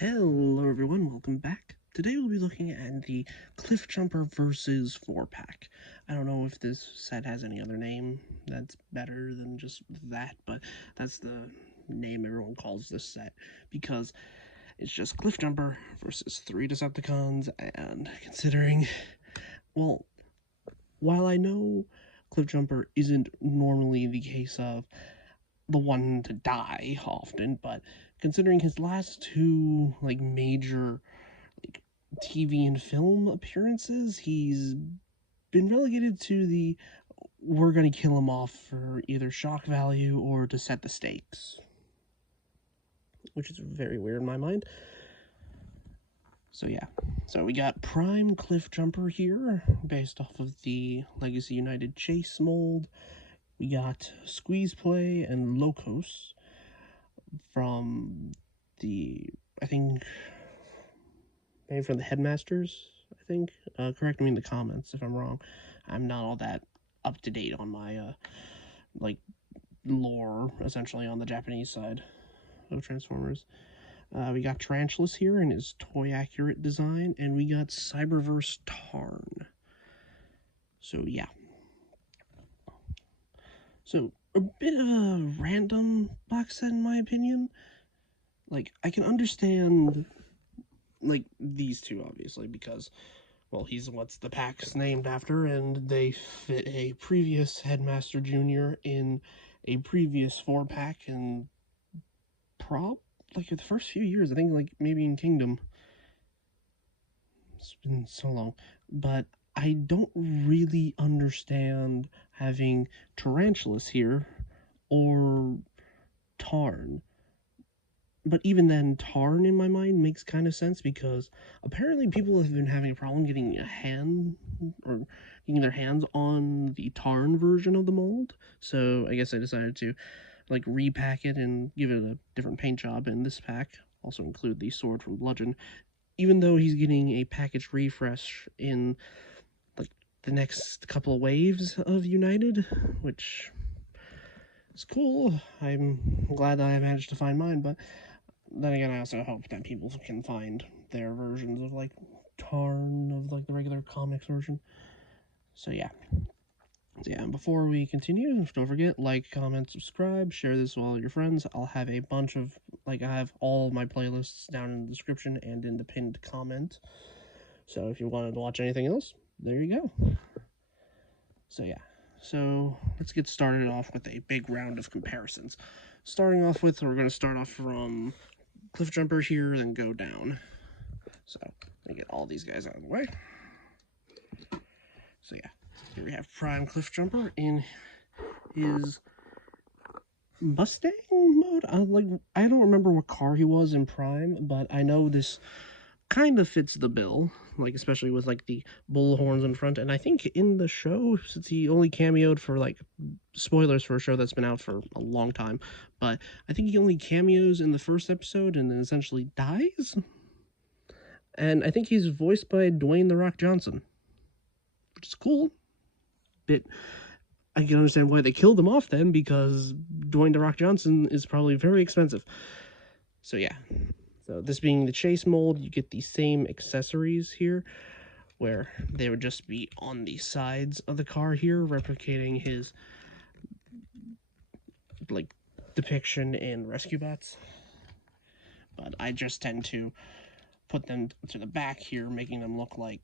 Hello everyone, welcome back. Today we'll be looking at the Cliffjumper versus 4-pack. I don't know if this set has any other name that's better than just that, but that's the name everyone calls this set because it's just Cliffjumper versus 3 Decepticons, and considering, well, while I know Cliffjumper isn't normally the case of the one to die often, but considering his last two major TV and film appearances, he's been relegated to the we're gonna kill him off for either shock value or to set the stakes, which is very weird in my mind. So yeah, so we got Prime Cliffjumper here, based off of the Legacy United Chase mold. We got Squeeze Play and Locos from the, I think, maybe from the Headmasters, I think. Correct me in the comments if I'm wrong. I'm not all that up to date on my, lore, essentially, on the Japanese side of Transformers. We got Tarantulas here in his toy-accurate design, and we got Cyberverse Tarn. So, yeah. So, a bit of a random box set, in my opinion. I can understand, these two, obviously, because, well, he's what's the pack's named after, and they fit a previous Headmaster Jr. in a previous 4-pack, and the first few years, I think, maybe in Kingdom. It's been so long. But I don't really understand having Tarantulas here or Tarn. But even then, Tarn in my mind makes kind of sense because apparently people have been having a problem getting their hands on the Tarn version of the mold. So I guess I decided to repack it and give it a different paint job in this pack. Also include the sword from Bludgeon, even though he's getting a package refresh in the next couple of waves of United, which is cool. I'm glad that I managed to find mine, but then again, I also hope that people can find their versions of Tarn, of the regular comics version. So yeah. And before we continue, don't forget, comment, subscribe, share this with all your friends. I'll have a bunch of, I have all of my playlists down in the description and in the pinned comment. So if you wanted to watch anything else, there you go. So yeah, so let's get started off with a big round of comparisons. Starting off with, we're going to start off from Cliffjumper here, then go down. So, let me get all these guys out of the way. So yeah, here we have Prime Cliffjumper in his Mustang mode. I don't remember what car he was in Prime, but I know this kind of fits the bill, especially with the bull horns in front. And I think in the show, since he only cameoed for spoilers for a show that's been out for a long time, but I think he only cameos in the first episode and then essentially dies. And I think he's voiced by Dwayne "The Rock" Johnson, which is cool. But I can understand why they killed him off then, because Dwayne "The Rock" Johnson is probably very expensive. So yeah. So this being the Chase mold, you get the same accessories here, where they would just be on the sides of the car here, replicating his depiction in Rescue Bots. But I just tend to put them to the back here, making them look like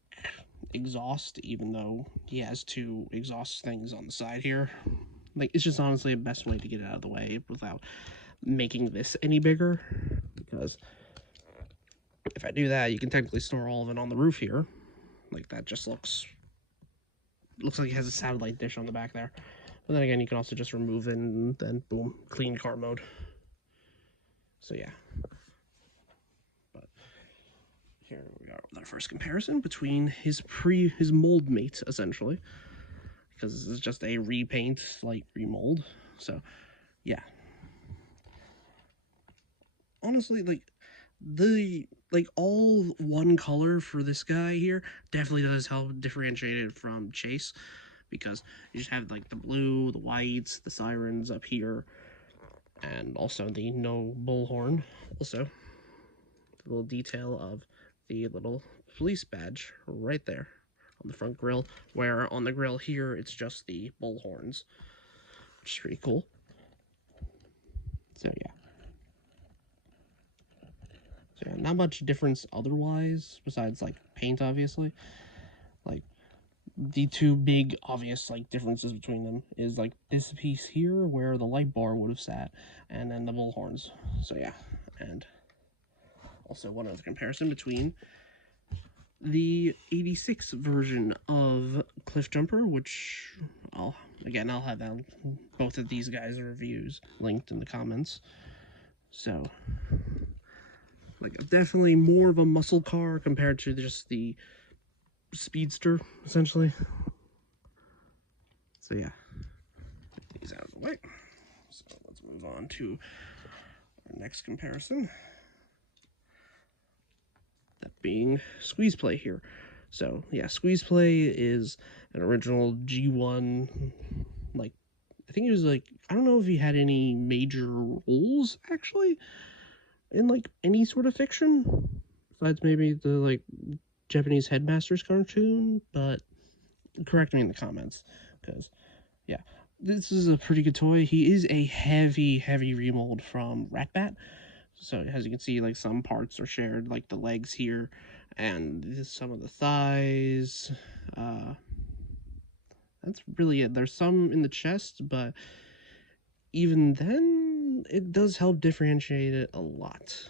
exhaust, even though he has two exhaust things on the side here. It's just honestly the best way to get it out of the way without making this any bigger, because if I do that, you can technically store all of it on the roof here. That just looks like it has a satellite dish on the back there. But then again, you can also just remove it and then boom, clean car mode. So yeah. But here we are with our first comparison between his mold mate, essentially, because this is just a repaint, remold. So yeah. Honestly, all one color for this guy here definitely does help differentiate it from Chase, because you just have the blue, the whites, the sirens up here, and also the no bullhorn also. the little detail of the little police badge right there on the front grille, where on the grille here it's just the bull horns, which is pretty cool. So yeah. So yeah, not much difference otherwise, besides like paint, obviously. Like the two big obvious like differences between them is like this piece here where the light bar would have sat, and then the bull horns. So yeah, and also one other comparison between the 86 version of Cliffjumper, which I'll have that, both of these guys' reviews linked in the comments. So like definitely more of a muscle car compared to just the speedster, essentially. So yeah, get these out of the way. So let's move on to our next comparison. That being Squeeze Play here. So yeah, Squeeze Play is an original G1, like, I think it was like, I don't know if he had any major roles actually in like any sort of fiction besides maybe the like Japanese Headmasters cartoon, but correct me in the comments, because yeah, this is a pretty good toy. He is a heavy remold from Ratbat. So as you can see, like some parts are shared, like the legs here, and some of the thighs. That's really it. There's some in the chest, but even then, it does help differentiate it a lot.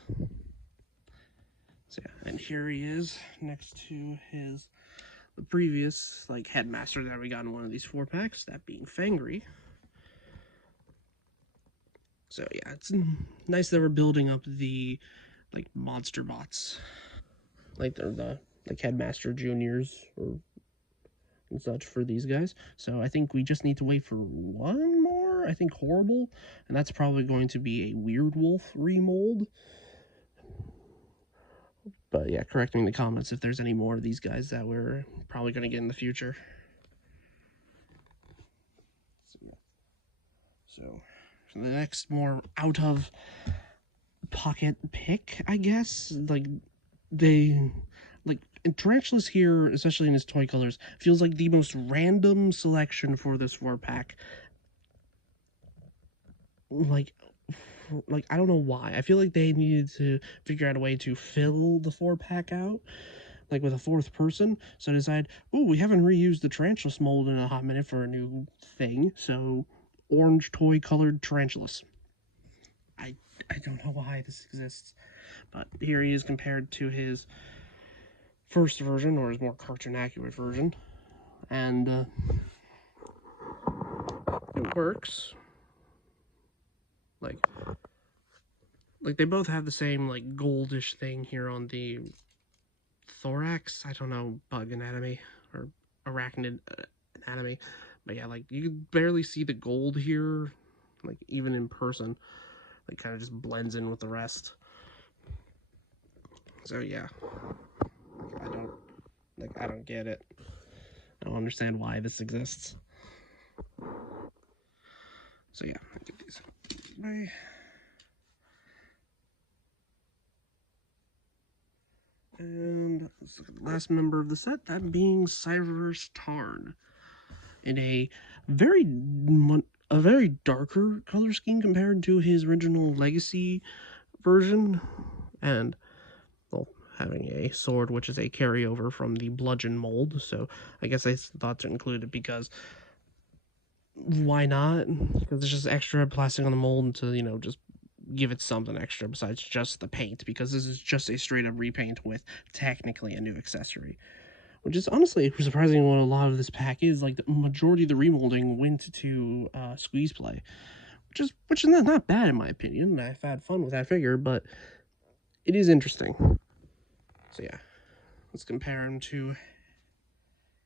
So yeah, and here he is next to the previous like headmaster that we got in one of these 4-packs, that being Fangry. So yeah, it's nice that we're building up the like monster bots, like they're the like headmaster juniors or and such for these guys. So I think we just need to wait for one more, I think Horrible, and that's probably going to be a Weird Wolf remold. But yeah, correct me in the comments if there's any more of these guys that we're probably going to get in the future. So for the next more out of pocket pick, I guess, like Tarantulas here, especially in his toy colors, feels like the most random selection for this 4-pack. Like I don't know why. I feel like they needed to figure out a way to fill the 4-pack out, like with a 4th person. So I decided, oh, we haven't reused the Tarantulas mold in a hot minute for a new thing. So orange toy colored Tarantulas. I don't know why this exists, but here he is compared to his first version, or his more cartoon accurate version, and it works. Like they both have the same like goldish thing here on the thorax. I don't know, bug anatomy or arachnid anatomy, but yeah, like you can barely see the gold here, like even in person, like kind of just blends in with the rest. So yeah, I don't get it. I don't understand why this exists. So yeah, I get these right. And let's look at the last member of the set, that being Cyberverse Tarn, in a very darker color scheme compared to his original Legacy version, and well, having a sword which is a carryover from the bludgeon mold. So I guess I thought to include it because why not? Because it's just extra plastic on the mold to, you know, just give it something extra besides just the paint, because this is just a straight up repaint with technically a new accessory, which is honestly surprising. What a lot of this pack is, like the majority of the remolding went to Squeeze Play, which is not bad in my opinion. I've had fun with that figure, but it is interesting. So yeah, let's compare him to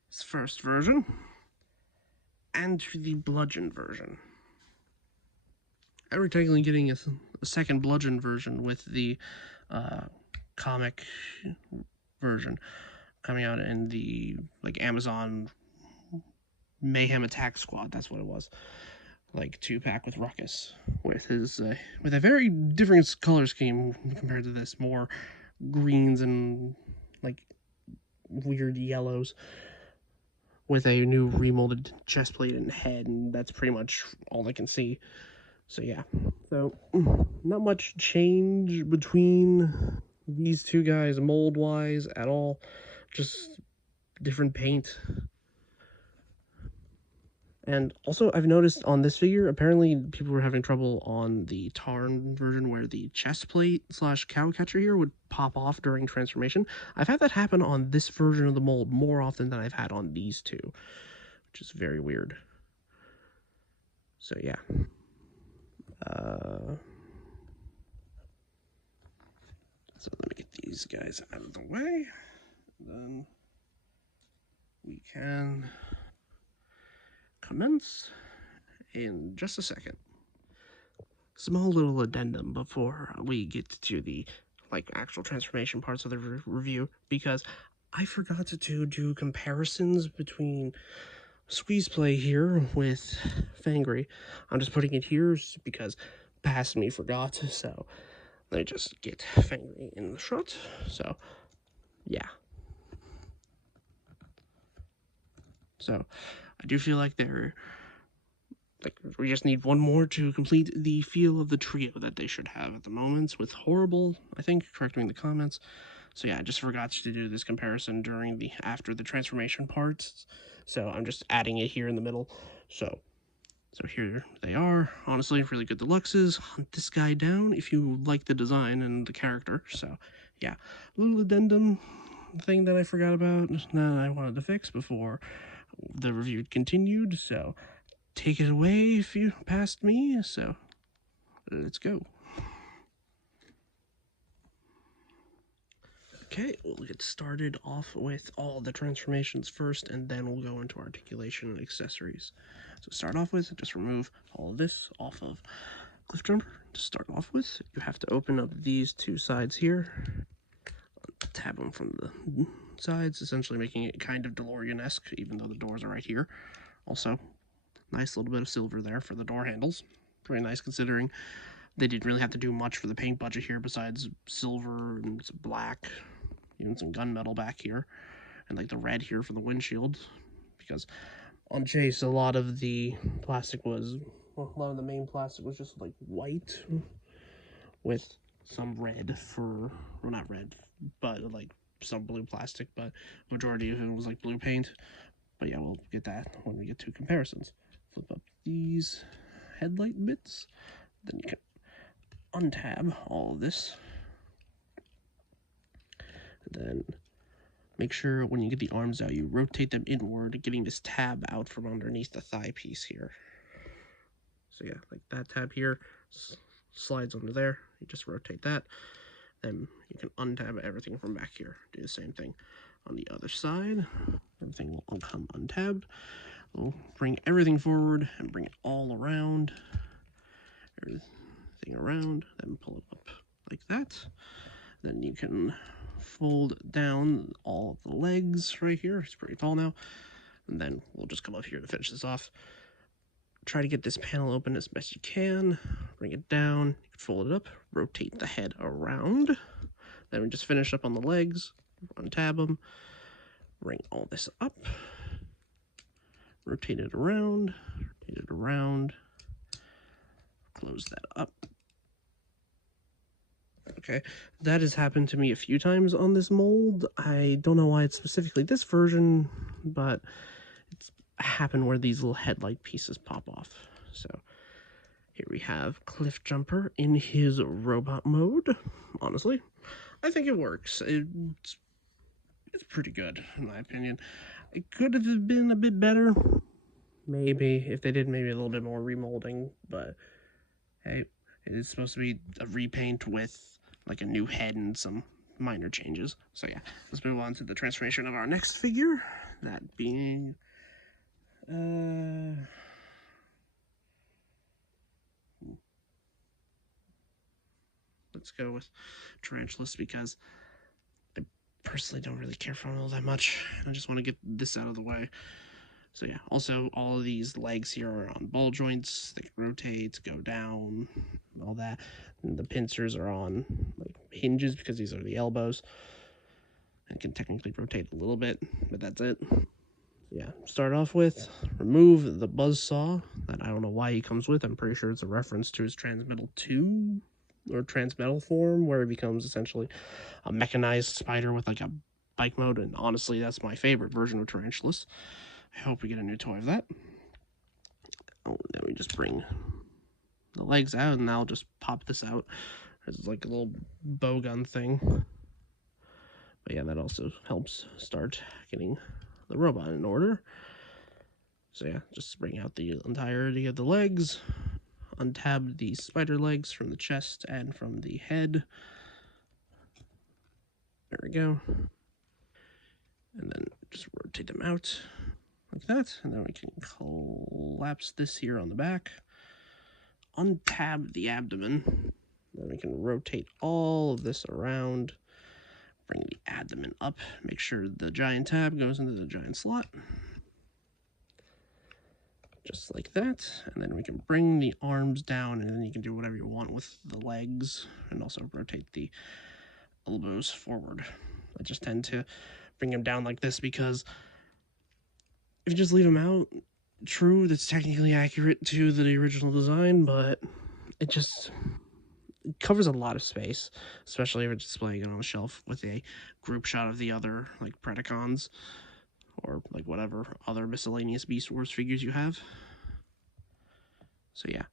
his first version and to the bludgeon version. We're technically getting a second bludgeon version with the comic version coming out in the like Amazon Mayhem Attack Squad. That's what it was. Like 2-pack with Ruckus, with his with a very different color scheme compared to this, more greens and like weird yellows with a new remolded chest plate and head, and that's pretty much all I can see. So yeah, so not much change between these two guys mold wise at all, just different paint. And also, I've noticed on this figure, apparently people were having trouble on the Tarn version where the chest plate slash cow catcher here would pop off during transformation. I've had that happen on this version of the mold more often than I've had on these two, which is very weird. So yeah. So let me get these guys out of the way. Then we can commence in just a second. Small little addendum before we get to the actual transformation parts of the review, because I forgot to do comparisons between Squeeze Play here with Fangry. I'm just putting it here because past me forgot, so let me just get Fangry in the shot. So yeah. So I do feel like we just need one more to complete the feel of the trio that they should have at the moment with Horrible, I think, correct me in the comments. So yeah, I just forgot to do this comparison after the transformation parts. So I'm just adding it here in the middle. So here they are. Honestly, really good deluxes. Hunt this guy down if you like the design and the character. So yeah, little addendum thing that I forgot about that I wanted to fix before the review continued. So take it away if you passed me. So let's go. Okay, we'll get started off with all the transformations first, and then we'll go into articulation and accessories. So start off with, just remove all of this off of Cliffjumper. To start off with, you have to open up these two sides here, tab them from the sides, essentially making it kind of DeLorean-esque, even though the doors are right here. Also, nice little bit of silver there for the door handles. Very nice considering they didn't really have to do much for the paint budget here besides silver and black, even some gunmetal back here, and like the red here for the windshield, because on Chase a lot of the plastic was, well, a lot of the main plastic was just like white with some red for, well, not red, but like some blue plastic, but majority of it was like blue paint. But yeah, we'll get that when we get to comparisons. Flip up these headlight bits, then you can untab all of this, and then make sure when you get the arms out, you rotate them inward, getting this tab out from underneath the thigh piece here. So yeah, like that tab here slides under there. You just rotate that. Then you can untab everything from back here. Do the same thing on the other side. Everything will come untabbed. We'll bring everything forward and bring it all around. Everything around, then pull it up like that. Then you can fold down all of the legs right here. It's pretty tall now. And then we'll just come up here to finish this off. Try to get this panel open as best you can. Bring it down, you can fold it up, rotate the head around. Then we just finish up on the legs, untab them, bring all this up, rotate it around, close that up. Okay, that has happened to me a few times on this mold. I don't know why it's specifically this version, but it's happened where these little headlight pieces pop off. So here we have Cliffjumper in his robot mode. Honestly, I think it works. It's pretty good, in my opinion. It could have been a bit better, maybe, if they did maybe a little bit more remolding, but hey, it is supposed to be a repaint with like a new head and some minor changes. So yeah, let's move on to the transformation of our next figure, that being let's go with Tarantulas, because I personally don't really care for him all that much. I just want to get this out of the way. So yeah, also all of these legs here are on ball joints. They can rotate, go down, all that. And the pincers are on like hinges because these are the elbows. And can technically rotate a little bit, but that's it. Yeah, start off with remove the buzzsaw that I don't know why he comes with. I'm pretty sure it's a reference to his Transmetal 2 or Transmetal form, where he becomes essentially a mechanized spider with like a bike mode. And honestly, that's my favorite version of Tarantulas. I hope we get a new toy of that. Oh, then we just bring the legs out, and I'll just pop this out. It's like a little bow gun thing. But yeah, that also helps start getting the robot in order. So yeah, just bring out the entirety of the legs, untab the spider legs from the chest and from the head. There we go. And then just rotate them out like that. And then we can collapse this here on the back. Untab the abdomen. Then we can rotate all of this around. Bring the abdomen up. Make sure the giant tab goes into the giant slot. Just like that. And then we can bring the arms down, and then you can do whatever you want with the legs, and also rotate the elbows forward. I just tend to bring them down like this because if you just leave them out, true, that's technically accurate to the original design, but it just covers a lot of space, especially if you're displaying it on a shelf with a group shot of the other like Predacons or like whatever other miscellaneous Beast Wars figures you have. So yeah,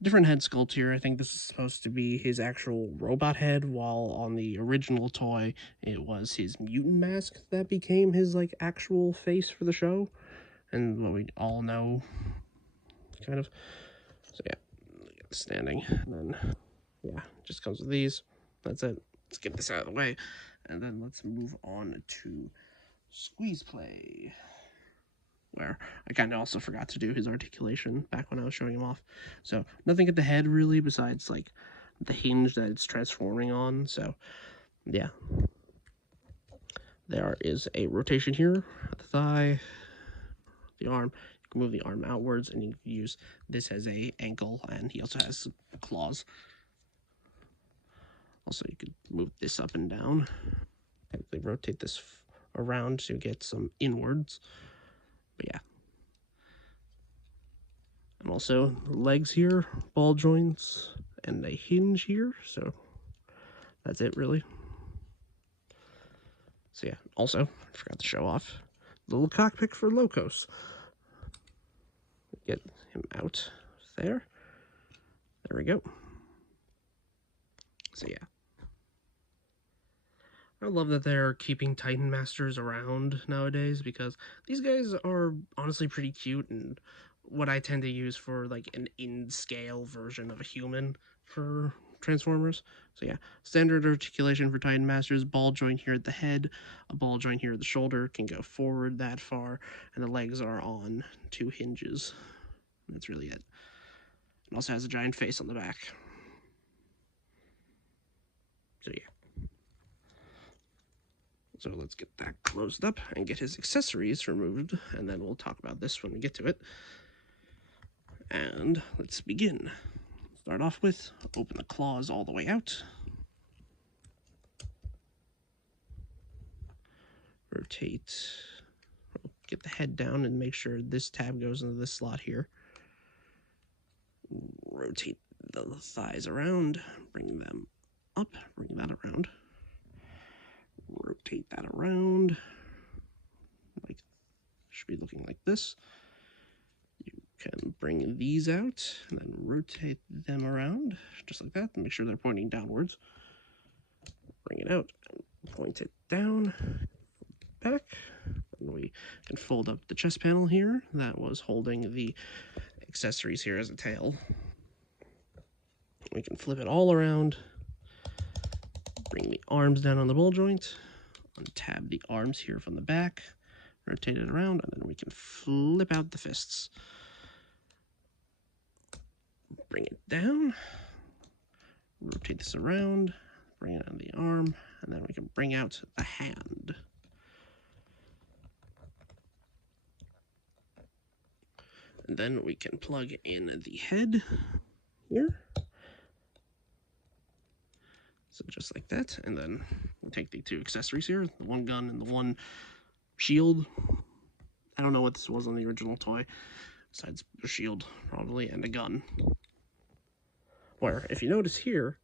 different head sculpt here. I think this is supposed to be his actual robot head, while on the original toy it was his mutant mask that became his like actual face for the show, and what we all know kind of. So yeah, standing, and then yeah, just comes with these. That's it. Let's get this out of the way, and then let's move on to Squeeze Play, where I kind of also forgot to do his articulation back when I was showing him off. So nothing at the head really besides like the hinge that it's transforming on. So yeah, there is a rotation here at the thigh, the arm. You can move the arm outwards, and you can use this as a ankle, and he also has claws. Also, you could move this up and down. Technically rotate this around to get some inwards. But yeah. And also legs here, ball joints, and a hinge here. So that's it really. So yeah, also, I forgot to show off the little cockpit for Locos. Get him out there. There we go. So yeah. I love that they're keeping Titan Masters around nowadays, because these guys are honestly pretty cute, and what I tend to use for like an in-scale version of a human for Transformers. So yeah, standard articulation for Titan Masters, ball joint here at the head, a ball joint here at the shoulder, can go forward that far, and the legs are on 2 hinges. That's really it. It also has a giant face on the back. So yeah. So let's get that closed up and get his accessories removed, and then we'll talk about this when we get to it. And let's begin. Start off with, open the claws all the way out. Rotate, get the head down and make sure this tab goes into this slot here. Rotate the thighs around, bring them up, bring that around. Rotate that around, like, should be looking like this. You can bring these out and then rotate them around, just like that, and make sure they're pointing downwards. Bring it out, point it down, back, and we can fold up the chest panel here that was holding the accessories here as a tail. We can flip it all around, bring the arms down on the ball joint, untab the arms here from the back, rotate it around, and then we can flip out the fists. Bring it down, rotate this around, bring it on the arm, and then we can bring out the hand. And then we can plug in the head here. So just like that, and then we'll take the two accessories here, the one gun and the one shield. I don't know what this was on the original toy, besides a shield, probably, and a gun. Where, if you notice here,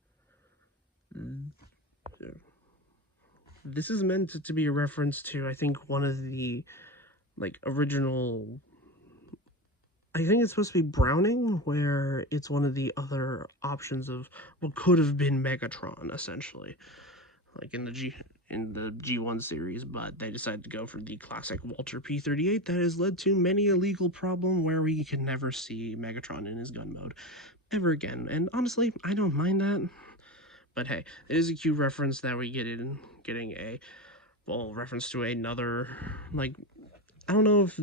this is meant to be a reference to, I think, one of the, like, original... I think it's supposed to be Browning, where it's one of the other options of what could have been Megatron, essentially, like in the G1 series, but they decided to go for the classic Walter P-38 that has led to many a legal problem where we can never see Megatron in his gun mode ever again. And honestly, I don't mind that, but hey, it is a cute reference that we get in getting a reference to another, like, I don't know if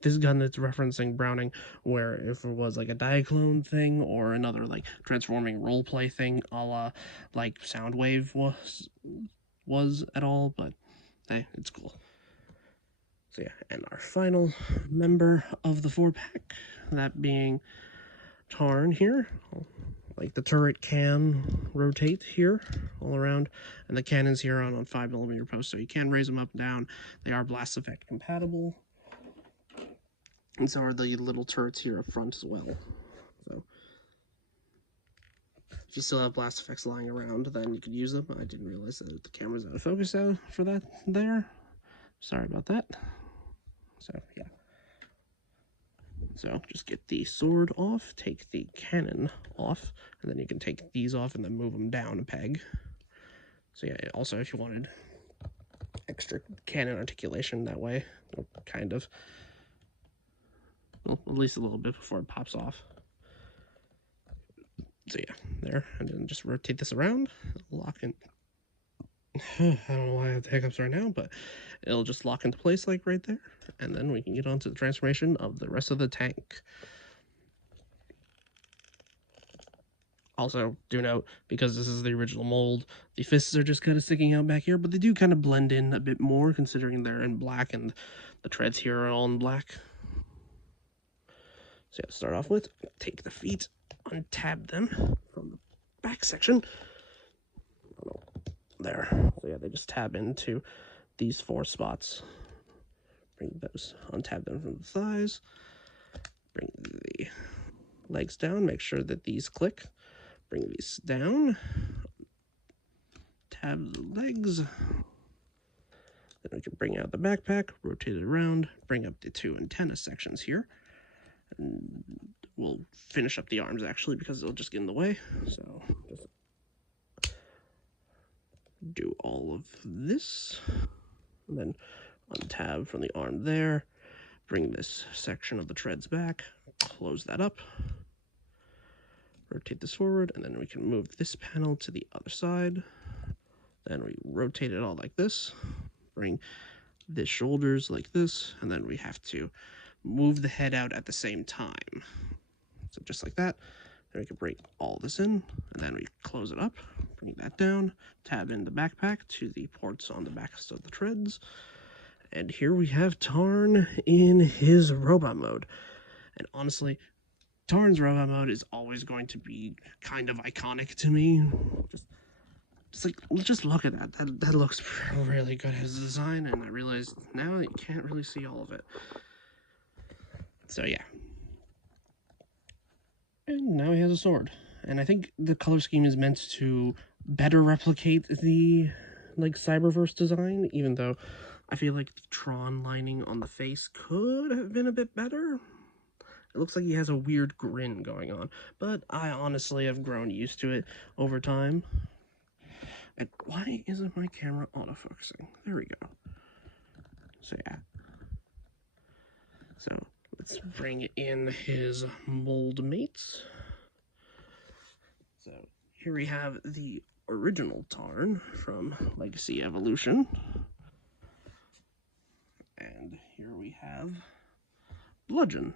this gun that's referencing Browning, where if it was like a Diaclone thing or another like transforming roleplay thing, a la like Soundwave was at all, but hey, it's cool. So yeah, and our final member of the 4-pack, that being Tarn here. Like the turret can rotate here all around, and the cannons here are on 5mm posts, so you can raise them up and down. They are blast effect compatible, and so are the little turrets here up front as well. So if you still have blast effects lying around, then you could use them. I didn't realize that the camera's out of focus out for that there. Sorry about that. So yeah. So just get the sword off, take the cannon off, and then you can take these off and then move them down a peg. So yeah, also if you wanted extra cannon articulation that way, kind of. Well, at least a little bit before it pops off. So yeah, there, and then just rotate this around, lock in. I don't know why I have the hiccups right now, but it'll just lock into place like right there, and then we can get on to the transformation of the rest of the tank. Also, do note, because this is the original mold, the fists are just kind of sticking out back here, but they do kind of blend in a bit more, considering they're in black and the treads here are all in black. So yeah, to start off with, take the feet, untab them from the back section. There. So yeah, they just tab into these 4 spots. Bring those, untab them from the thighs. Bring the legs down, make sure that these click. Bring these down. Tab the legs. Then we can bring out the backpack, rotate it around, bring up the 2 antenna sections here. And we'll finish up the arms actually because it'll just get in the way. So just do all of this, and then untab from the arm there, bring this section of the treads back, close that up, rotate this forward, and then we can move this panel to the other side. Then we rotate it all like this, bring the shoulders like this, and then we have to move the head out at the same time. So just like that. Then we can bring all this in, and then we close it up, bring that down, tab in the backpack to the ports on the backs of the treads, and here we have Tarn in his robot mode. And honestly, Tarn's robot mode is always going to be kind of iconic to me. Just look at that. That looks really good as a design, and I realized now that you can't really see all of it. So yeah. And now he has a sword. And I think the color scheme is meant to better replicate the, like, Cyberverse design, even though I feel like the Tron lining on the face could have been a bit better. It looks like he has a weird grin going on, but I honestly have grown used to it over time. And why isn't my camera autofocusing? There we go. So yeah. So let's bring in his mold mates. So here we have the original Tarn from Legacy Evolution. And here we have Bludgeon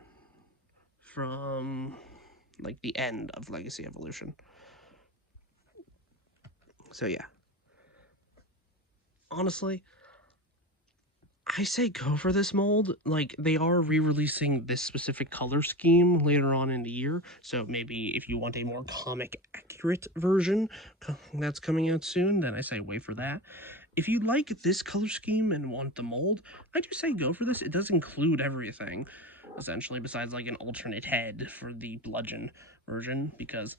from, like, the end of Legacy Evolution. So yeah. Honestly, I say go for this mold. Like, they are re-releasing this specific color scheme later on in the year, so maybe if you want a more comic accurate version that's coming out soon, then I say wait for that. If you like this color scheme and want the mold, I do say go for this. It does include everything, essentially, besides like an alternate head for the bludgeon version, because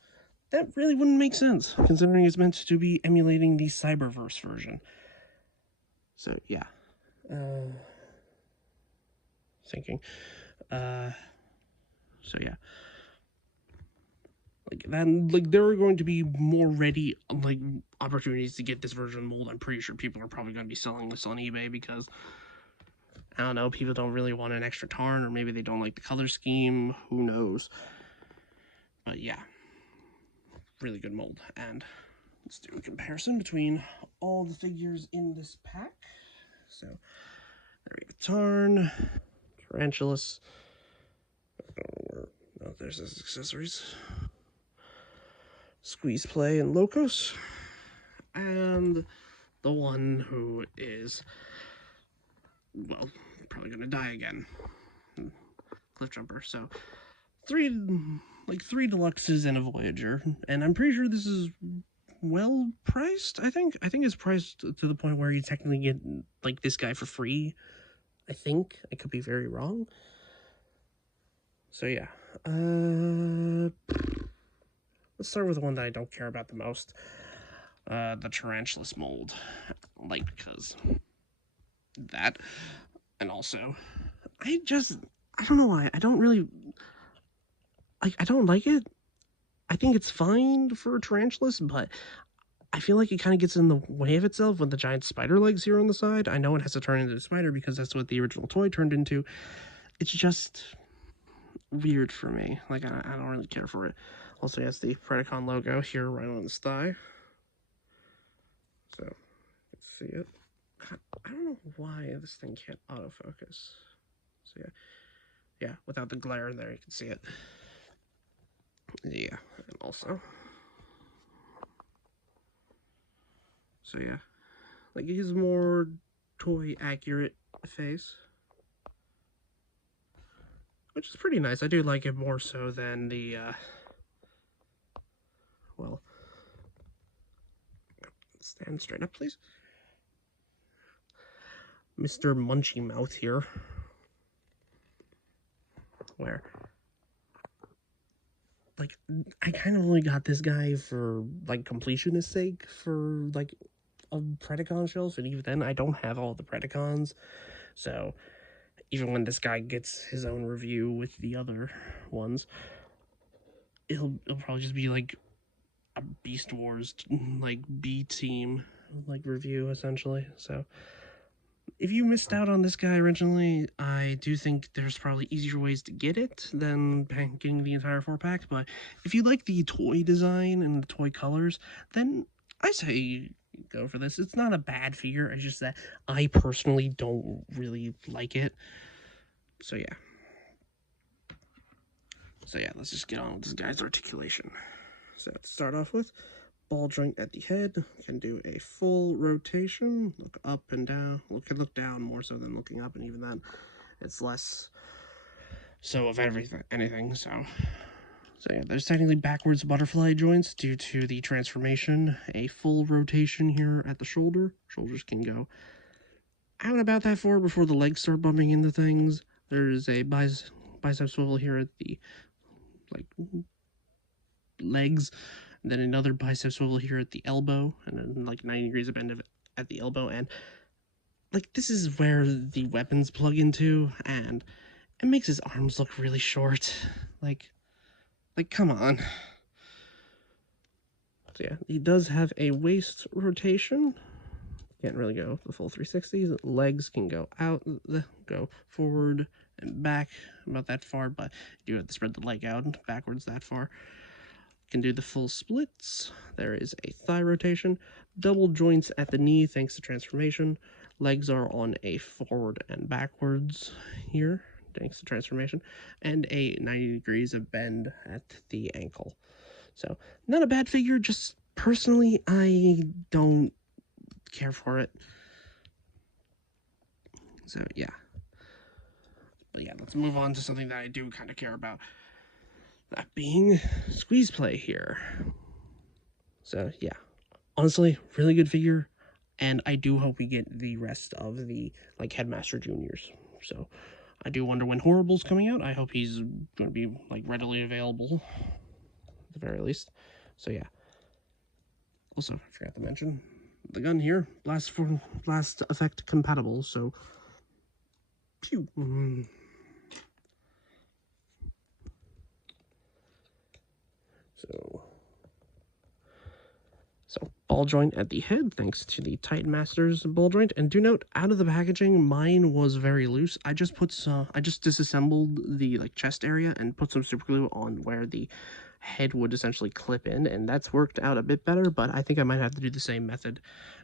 that really wouldn't make sense, considering it's meant to be emulating the Cyberverse version. So, yeah. Thinking. So yeah. Like then, like there are going to be more ready like opportunities to get this version mold. I'm pretty sure people are probably going to be selling this on eBay because I don't know, people don't really want an extra tarn, or maybe they don't like the color scheme. Who knows? But yeah, really good mold. And let's do a comparison between all the figures in this pack. So there we go, Tarn, Tarantulas. Oh, there's his accessories. Squeeze Play and Locos. And the one who is, well, probably gonna die again, Cliffjumper. So three deluxes and a Voyager, and I'm pretty sure this is well priced. I think it's priced to the point where you technically get like this guy for free. I think I could be very wrong. So yeah, let's start with the one that I don't care about the most, the Tarantulas mold, like because that, and also I don't know why I don't really like. I don't like it. I think it's fine for Tarantulas, but I feel like it kind of gets in the way of itself with the giant spider legs here on the side. I know it has to turn into a spider because that's what the original toy turned into. It's just weird for me. Like, I don't really care for it. Also, has the Predacon logo here right on his thigh. So, let's see it. God, I don't know why this thing can't autofocus. So, yeah, without the glare there, you can see it. Yeah, and also, so yeah, like he's more toy accurate face, which is pretty nice. I do like it more so than the, well, stand straight up, please. Mr. Munchy Mouth here, where, like, I kind of only got this guy for, like, completionist sake for, like, a Predacon shelf, and even then, I don't have all the Predacons, so even when this guy gets his own review with the other ones, it'll probably just be, like, a Beast Wars, like, B-team, like, review, essentially, so if you missed out on this guy originally, I do think there's probably easier ways to get it than getting the entire 4-pack, but if you like the toy design and the toy colors, then I say go for this. It's not a bad figure, it's just that I personally don't really like it. So yeah. Let's just get on with this guy's articulation. So to start off with, ball joint at the head, can do a full rotation, look up and down, look down more so than looking up, and even then, it's less so of anything, so yeah, there's technically backwards butterfly joints due to the transformation, a full rotation here at the shoulder, shoulders can go out about that far before the legs start bumping into things, there's a bicep swivel here at the, like, legs, and then another bicep swivel here at the elbow, and then like 90 degrees of bend at the elbow, and like this is where the weapons plug into, and it makes his arms look really short. Like come on. So yeah, he does have a waist rotation. Can't really go the full 360. Legs can go out, go forward and back about that far, but you do have to spread the leg out backwards that far. Can do the full splits. There is a thigh rotation, double joints at the knee thanks to transformation. Legs are on a forward and backwards here thanks to transformation, and a 90 degrees of bend at the ankle. So not a bad figure, just personally I don't care for it. So, yeah. But yeah, let's move on to something that I do kind of care about. That being squeeze play here. So, yeah. Honestly, really good figure. And I do hope we get the rest of the, like, Headmaster Juniors. So, I do wonder when Horrible's coming out. I hope he's going to be, like, readily available. At the very least. So, yeah. Also, I forgot to mention, the gun here, blast effect compatible, so pew. So ball joint at the head, thanks to the Titan Masters ball joint. And do note, out of the packaging, mine was very loose. I just disassembled the like chest area and put some super glue on where the head would essentially clip in, and that's worked out a bit better. But I think I might have to do the same method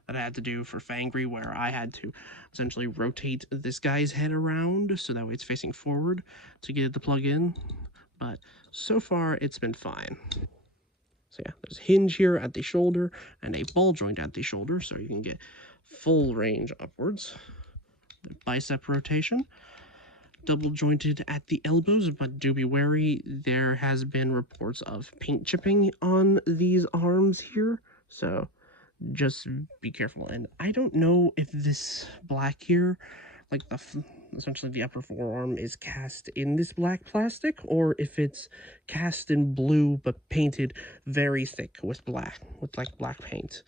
that I had to do for Fangry, where I had to essentially rotate this guy's head around so that way it's facing forward to get it to plug in. But so far, it's been fine. So yeah, there's a hinge here at the shoulder and a ball joint at the shoulder, so you can get full range upwards. The bicep rotation, double jointed at the elbows, but do be wary, there has been reports of paint chipping on these arms here, so just be careful. And I don't know if this black here, like essentially the upper forearm, is cast in this black plastic, or if it's cast in blue but painted very thick with black, with like black paint.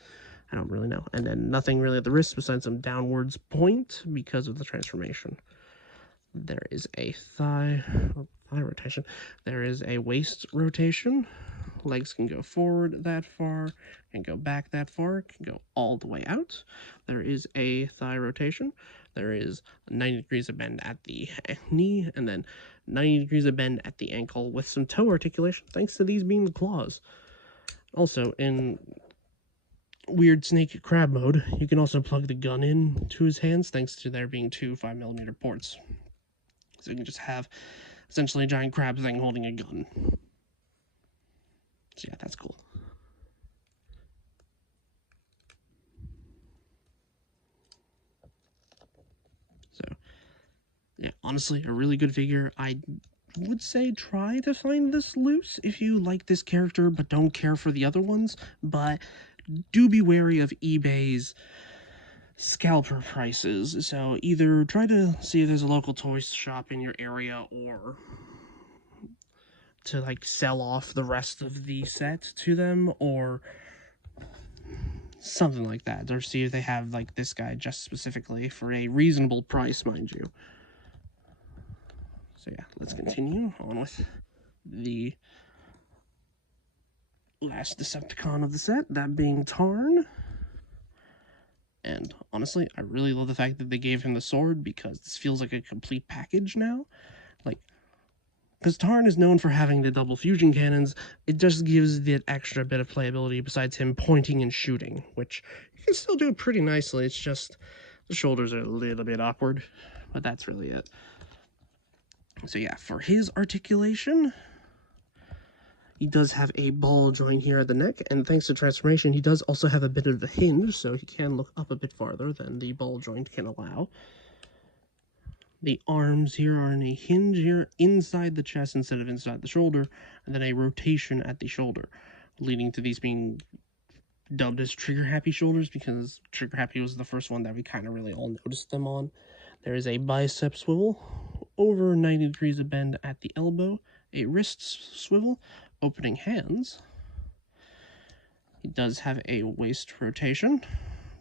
I don't really know. And then nothing really at the wrist besides some downwards point because of the transformation. There is a thigh rotation. There is a waist rotation. Legs can go forward that far, can go back that far, can go all the way out. There is a thigh rotation. There is 90 degrees of bend at the knee, and then 90 degrees of bend at the ankle with some toe articulation, thanks to these being the claws. Also, in weird snake crab mode, you can also plug the gun in to his hands, thanks to there being two 5mm ports. So you can just have essentially a giant crab thing holding a gun. So yeah, that's cool. So yeah, honestly, a really good figure. I would say try to find this loose if you like this character but don't care for the other ones, but do be wary of eBay's scalper prices. So either try to see if there's a local toy shop in your area, or to like sell off the rest of the set to them, or something like that, or see if they have like this guy just specifically for a reasonable price, mind you. So yeah, let's continue on with the last Decepticon of the set, that being Tarn. And honestly, I really love the fact that they gave him the sword, because this feels like a complete package now. Like, because Tarn is known for having the double fusion cannons, it just gives that extra bit of playability besides him pointing and shooting, which you can still do pretty nicely. It's just the shoulders are a little bit awkward, but that's really it. So yeah, for his articulation, he does have a ball joint here at the neck, and thanks to transformation, he does also have a bit of a hinge, so he can look up a bit farther than the ball joint can allow. The arms here are in a hinge here inside the chest instead of inside the shoulder, and then a rotation at the shoulder, leading to these being dubbed as trigger-happy shoulders, because trigger-happy was the first one that we kind of really all noticed them on. There is a bicep swivel, over 90 degrees of bend at the elbow, a wrist swivel, opening hands. He does have a waist rotation,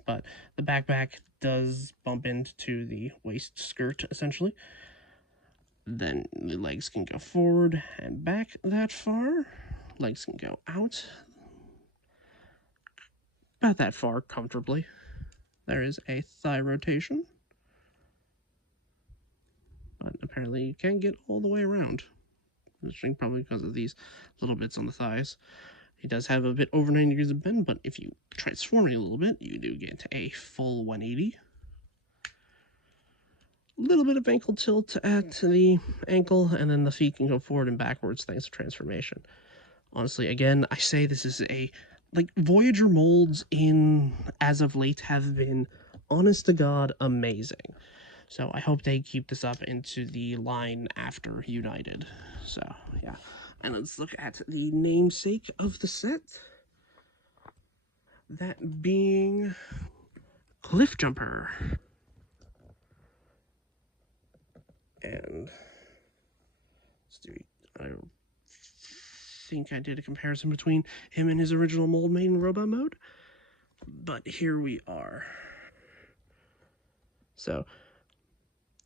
but the backpack does bump into the waist skirt, essentially. Then the legs can go forward and back that far. Legs can go out about that far comfortably. There is a thigh rotation, but apparently you can't get all the way around, probably because of these little bits on the thighs. He does have a bit over 90 degrees of bend, but if you transform it a little bit, you do get a full 180. A little bit of ankle tilt at the ankle, and then the feet can go forward and backwards thanks to transformation. Honestly, again, I say this is a, like, Voyager molds in, as of late, have been, honest to God, amazing. So I hope they keep this up into the line after United. So yeah, and let's look at the namesake of the set, that being Cliffjumper. And let's do, I think I did a comparison between him and his original mold made in robot mode, but here we are. So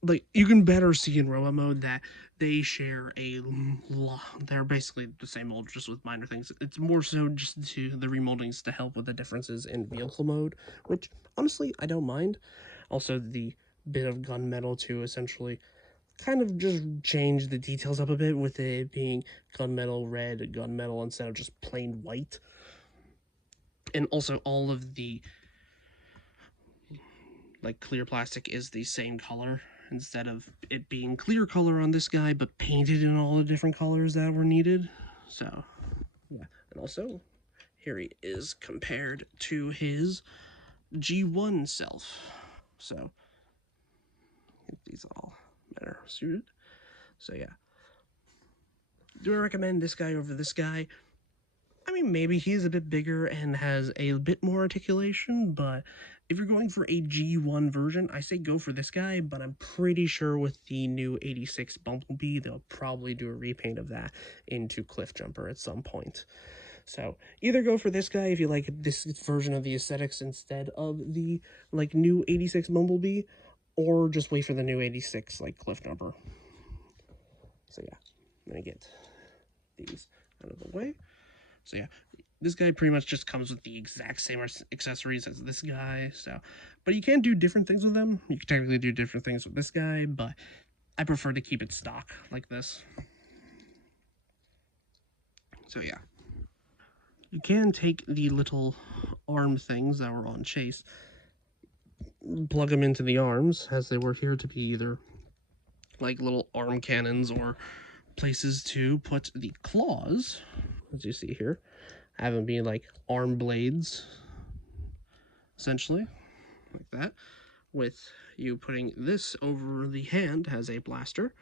like, you can better see in robot mode that they share a lot. They're basically the same mold, just with minor things. It's more so just to the remoldings to help with the differences in vehicle mode, which honestly I don't mind. Also, the bit of gunmetal to essentially kind of just change the details up a bit, with it being gunmetal red, gunmetal instead of just plain white. And also all of the like clear plastic is the same color, instead of it being clear color on this guy but painted in all the different colors that were needed. So yeah, and also here he is compared to his G1 self. So these all better suited. So yeah, do I recommend this guy over this guy? I mean, maybe he's a bit bigger and has a bit more articulation, but if you're going for a G1 version, I say go for this guy, but I'm pretty sure with the new 86 Bumblebee, they'll probably do a repaint of that into Cliffjumper at some point. So either go for this guy if you like this version of the aesthetics instead of the like new 86 Bumblebee, or just wait for the new 86 like Cliffjumper. So yeah, I'm gonna get these out of the way. So yeah, this guy pretty much just comes with the exact same accessories as this guy. So, but you can do different things with them. You can technically do different things with this guy, but I prefer to keep it stock like this. So yeah, you can take the little arm things that were on Chase, plug them into the arms as they were here to be either like little arm cannons or places to put the claws, as you see here, have them be like arm blades, essentially, like that, with you putting this over the hand as a blaster.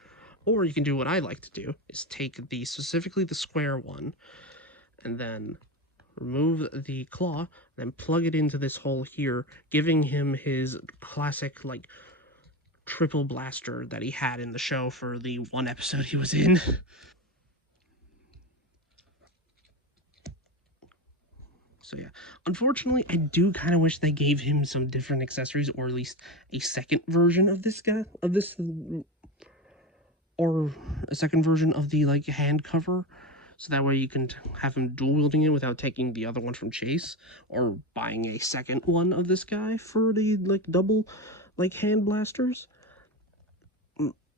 Or you can do what I like to do, is take the specifically the square one, and then remove the claw, then plug it into this hole here, giving him his classic like triple blaster that he had in the show for the one episode he was in. So yeah, unfortunately, I do kind of wish they gave him some different accessories, or at least a second version of this guy, of this, or a second version of the like hand cover, so that way you can have him dual wielding it without taking the other one from Chase, or buying a second one of this guy for the like double like hand blasters.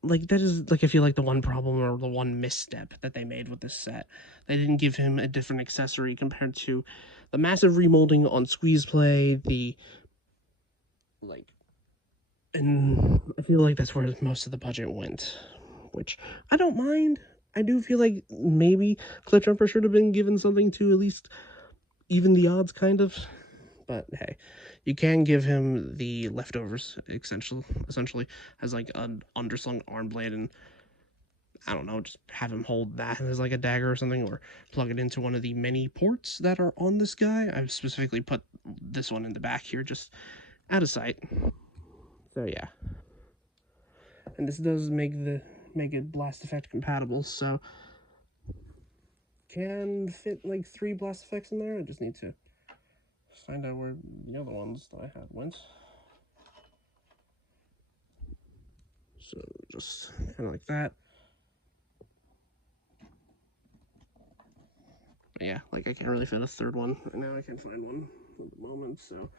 Like, that is like, I feel like the one problem or the one misstep that they made with this set. They didn't give him a different accessory compared to the massive remolding on Squeeze Play, the like, and I feel like that's where most of the budget went, which I don't mind. I do feel like maybe Cliffjumper should have been given something to at least even the odds, kind of. But hey, you can give him the leftovers, essentially as like an underslung arm blade, and I don't know, just have him hold that as like a dagger or something, or plug it into one of the many ports that are on this guy. I've specifically put this one in the back here, just out of sight. So yeah, and this does make it blast effect compatible, so can fit like 3 blast effects in there. I just need to find out where the other ones that I had went. So just kind of like that. But yeah, like I can't really fit a third one right now. I can't find one at the moment, so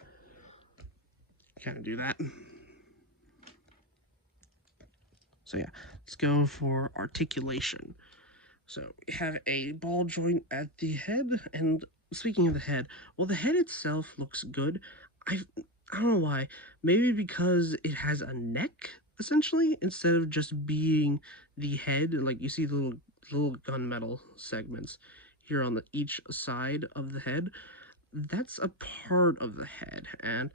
kind of do that. So yeah, let's go for articulation. So we have a ball joint at the head, and speaking of the head, well, the head itself looks good. I don't know why. Maybe because it has a neck, essentially, instead of just being the head. Like, you see the little gunmetal segments here on each side of the head. That's a part of the head, and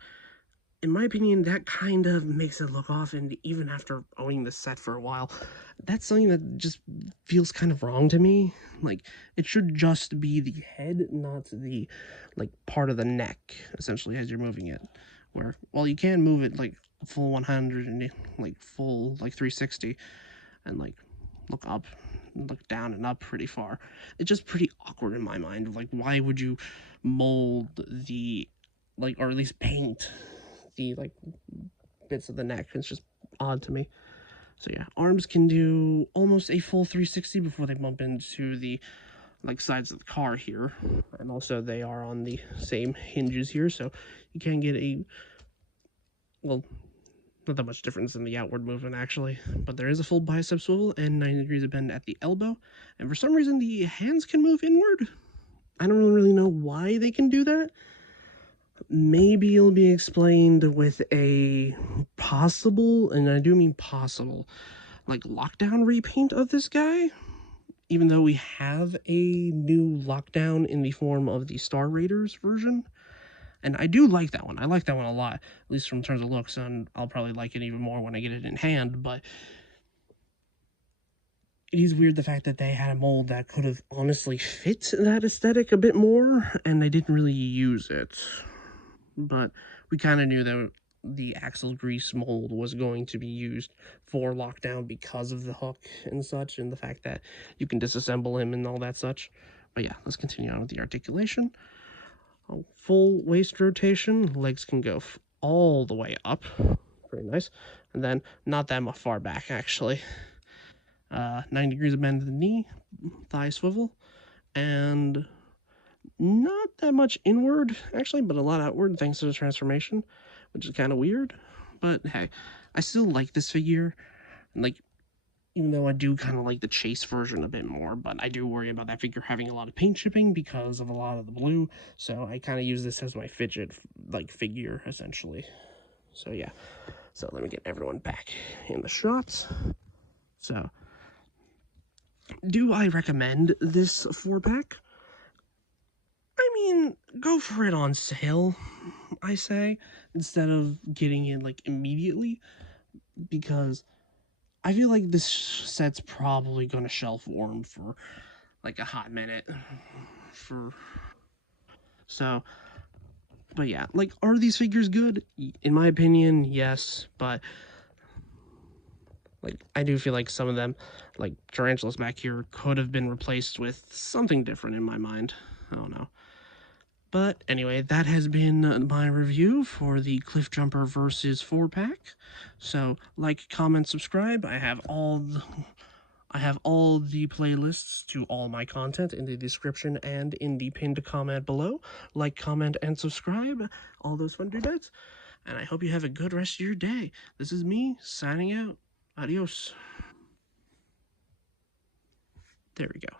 in my opinion, that kind of makes it look off, and even after owning the set for a while, that's something that just feels kind of wrong to me. Like, it should just be the head, not the, like, part of the neck, essentially, as you're moving it. Where, well, you can move it, like, full 100 and, like, full, like, 360, and, like, look up, look down and up pretty far. It's just pretty awkward in my mind. Like, why would you mold the, like, or at least paint the, like, bits of the neck? It's just odd to me. So yeah, arms can do almost a full 360 before they bump into the, like, sides of the car here. And also they are on the same hinges here, so you can get a, well, not that much difference in the outward movement actually, but there is a full bicep swivel and 90 degrees of bend at the elbow. And for some reason the hands can move inward. I don't really know why they can do that. Maybe it'll be explained with a possible, and I do mean possible, like, lockdown repaint of this guy. Even though we have a new lockdown in the form of the Star Raiders version. And I do like that one. I like that one a lot, at least from terms of looks, and I'll probably like it even more when I get it in hand, but it is weird the fact that they had a mold that could have honestly fit that aesthetic a bit more, and they didn't really use it. But we kind of knew that the axle grease mold was going to be used for lockdown because of the hook and such, and the fact that you can disassemble him and all that such. But yeah, let's continue on with the articulation. A full waist rotation, legs can go all the way up, pretty nice, and then not that much far back actually. 90 degrees of bend to the knee, thigh swivel, and not that much inward, actually, but a lot outward thanks to the transformation, which is kind of weird. But hey, I still like this figure. And, like, even though I do kind of like the Chase version a bit more, but I do worry about that figure having a lot of paint chipping because of a lot of the blue. So I kind of use this as my fidget, like, figure, essentially. So yeah. So let me get everyone back in the shots. So, do I recommend this 4-pack? I mean, go for it on sale, I say, instead of getting it, like, immediately, because I feel like this set's probably going to shelf warm for, like, a hot minute. So, but yeah, like, are these figures good? In my opinion, yes, but, like, I do feel like some of them, like Tarantulas back here, could have been replaced with something different in my mind. I don't know. But anyway, that has been my review for the Cliffjumper versus 4-pack. So, like, comment, subscribe. I have all the playlists to all my content in the description and in the pinned comment below. Like, comment, and subscribe. All those fun dudettes. And I hope you have a good rest of your day. This is me signing out. Adios. There we go.